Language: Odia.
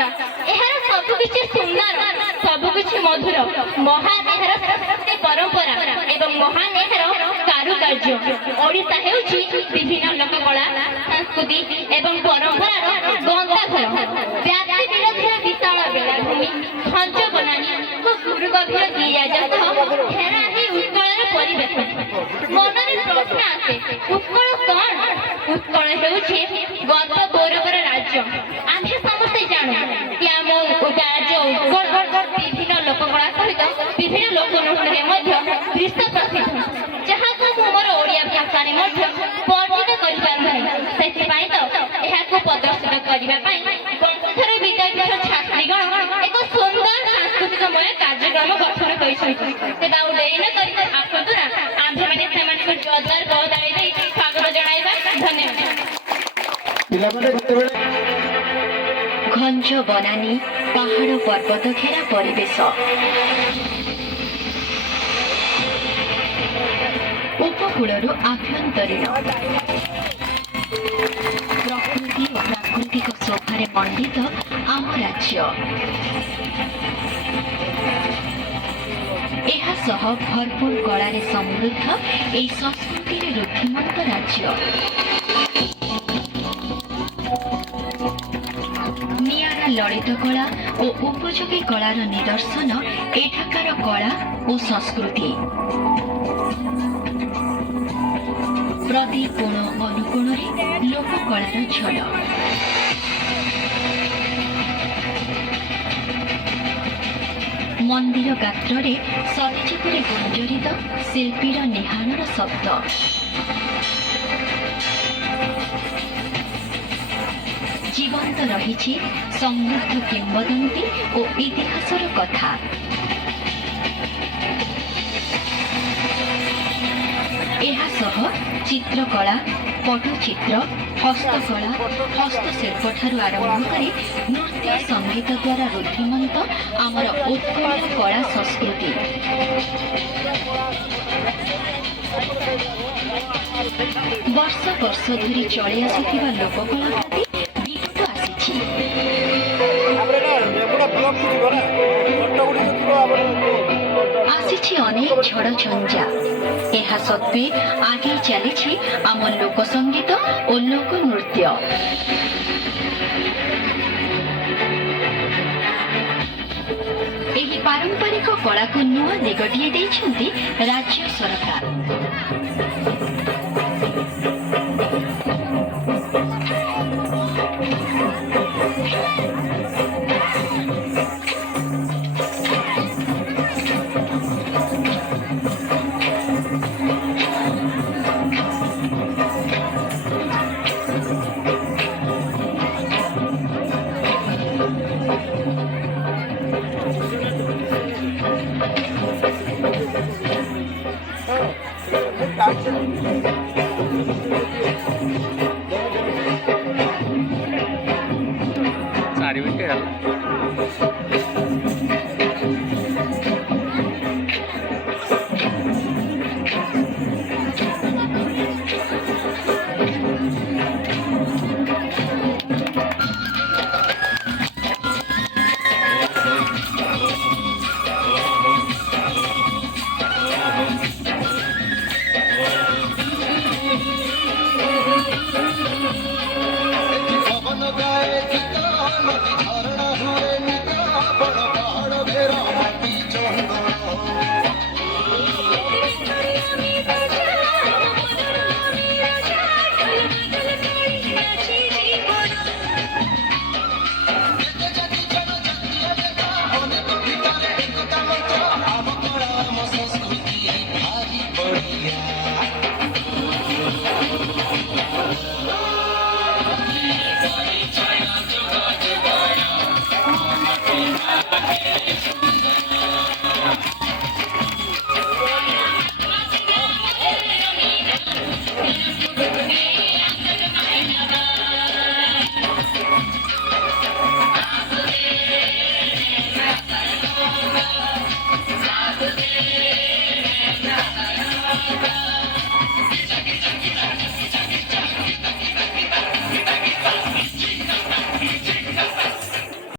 ଅବସ୍ଥା। ଏହାର ସବୁକିଛି ସୁନ୍ଦର, ସବୁକିଛି ମଧୁର, ମହାନ ଏହାର ସଂସ୍କୃତି ପରମ୍ପରା ଏବଂ ମହାନ ଏହାର କାରୁକାର୍ଯ୍ୟ। ଓଡ଼ିଶା ହେଉଛି ବିଭିନ୍ନ ଲୋକକଳା, ସଂସ୍କୃତି ଏବଂ ପରମ୍ପରାର ଗନ୍ତାଘର। ଜାତି ବିରୋଧୀର ବିଶାଳ ବେଳାଭୂମି, ଘଞ୍ଚ ବନାନୀ ଓ ଗୁରୁଗଭୀର ଗିରିରାଜ ସହ ଘେରା ଏହି ଉତ୍କଳର ପରିବେଶ। ମନରେ ପ୍ରଶ୍ନ ଆସେ, ଉତ୍କଳ କଣ? ଉତ୍କଳ ହେଉଛି ଗର୍ବ ଗୌରବର ରାଜ୍ୟ। ଆମେ ସମସ୍ତେ ଜାଣୁ କି ଆମ ରାଜ୍ୟ ଉତ୍କଳ ବିଭିନ୍ନ ଲୋକକଳା ସହିତ ବିଭିନ୍ନ ଲୋକନୃତ୍ୟରେ ମଧ୍ୟ ବିଶ୍ୱ ପ୍ରସିଦ୍ଧ, ଯାହାକୁ ମୁଁ ମୋର ଓଡ଼ିଆ ଭାଷାରେ ମଧ୍ୟ ବର୍ଣ୍ଣିତ କରିପାରୁନାହିଁ। ସେଥିପାଇଁ ତ ଏହାକୁ ପ୍ରଦର୍ଶିତ କରିବା ପାଇଁ ବଂଶଧର ବିଦ୍ୟାପୀଠ ଛାତ୍ରୀଗଣ ଏକ ସୁନ୍ଦର ସାଂସ୍କୃତିକମୟ କାର୍ଯ୍ୟକ୍ରମ ଗଠନ କରିଛନ୍ତି। ତେବେ ଆଉ ଡେରି ନ କରି ଆସନ୍ତୁ ନା ଆମ୍ଭେମାନେ ସେମାନଙ୍କୁ ଜୋରଦାର ବହଦାଳି ଦେଇ ସ୍ୱାଗତ ଜଣାଇବା। ଧନ୍ୟବାଦ। ଘଞ୍ଚ ବନାନୀ, ପାହାଡ଼ ପର୍ବତ ଘେରା ପରିବେଶ, ଉପକୂଳରୁ ଆଭ୍ୟନ୍ତରୀଣ ପ୍ରକୃତି ଓ ପ୍ରାକୃତିକ ଶୋଭାରେ ମଣ୍ଡିତ ଆମ ରାଜ୍ୟ। ଏହା ସହ ଭରପୁର କଳାରେ ସମୃଦ୍ଧ ଏହି ସଂସ୍କୃତିରେ ରୁଦ୍ଧିମନ୍ତ ରାଜ୍ୟ। ନିଆରା ଲଳିତ କଳା ଓ ଉପଯୋଗୀ କଳାର ନିଦର୍ଶନ ଏଠାକାର କଳା ଓ ସଂସ୍କୃତି। ପ୍ରତି କୋଣ ଅନୁକୋଣରେ ଲୋକକଳାର ଝଡ଼। ମନ୍ଦିର ଗାତ୍ରରେ ସତେଜପରି ଗୁଞ୍ଜରିତ ଶିଳ୍ପୀର ନିହାଣର ଶବ୍ଦ। ଜୀବନ୍ତ ରହିଛି ସମୃଦ୍ଧ କିମ୍ବଦନ୍ତୀ ଓ ଇତିହାସର କଥା। ଏହା ସହ ଚିତ୍ରକଳା, ପଟ୍ଟଚିତ୍ର, ହସ୍ତକଳା, ହସ୍ତଶିଳ୍ପଠାରୁ ଆରମ୍ଭ କରି ନୃତ୍ୟ ସଙ୍ଗୀତ ଦ୍ୱାରା ରୁଦ୍ଧିମନ୍ତ ଆମର ଉତ୍କଳୀୟ କଳା ସଂସ୍କୃତି। ବର୍ଷ ବର୍ଷ ଧରି ଚଳି ଆସୁଥିବା ଲୋକକଳା ପ୍ରତି ବିକୃତ ଆସିଛି। ଆସିଛି ଅନେକ ଝଡ଼ ଝଞ୍ଜା। ଏହା ସତ୍ତ୍ୱେ ଆଗେଇ ଚାଲିଛି ଆମ ଲୋକସଙ୍ଗୀତ ଓ ଲୋକନୃତ୍ୟ। ଏହି ପାରମ୍ପରିକ କଳାକୁ ନୂଆ ଦିଗଟିଏ ଦେଇଛନ୍ତି ରାଜ୍ୟ ସରକାର। ঝরনা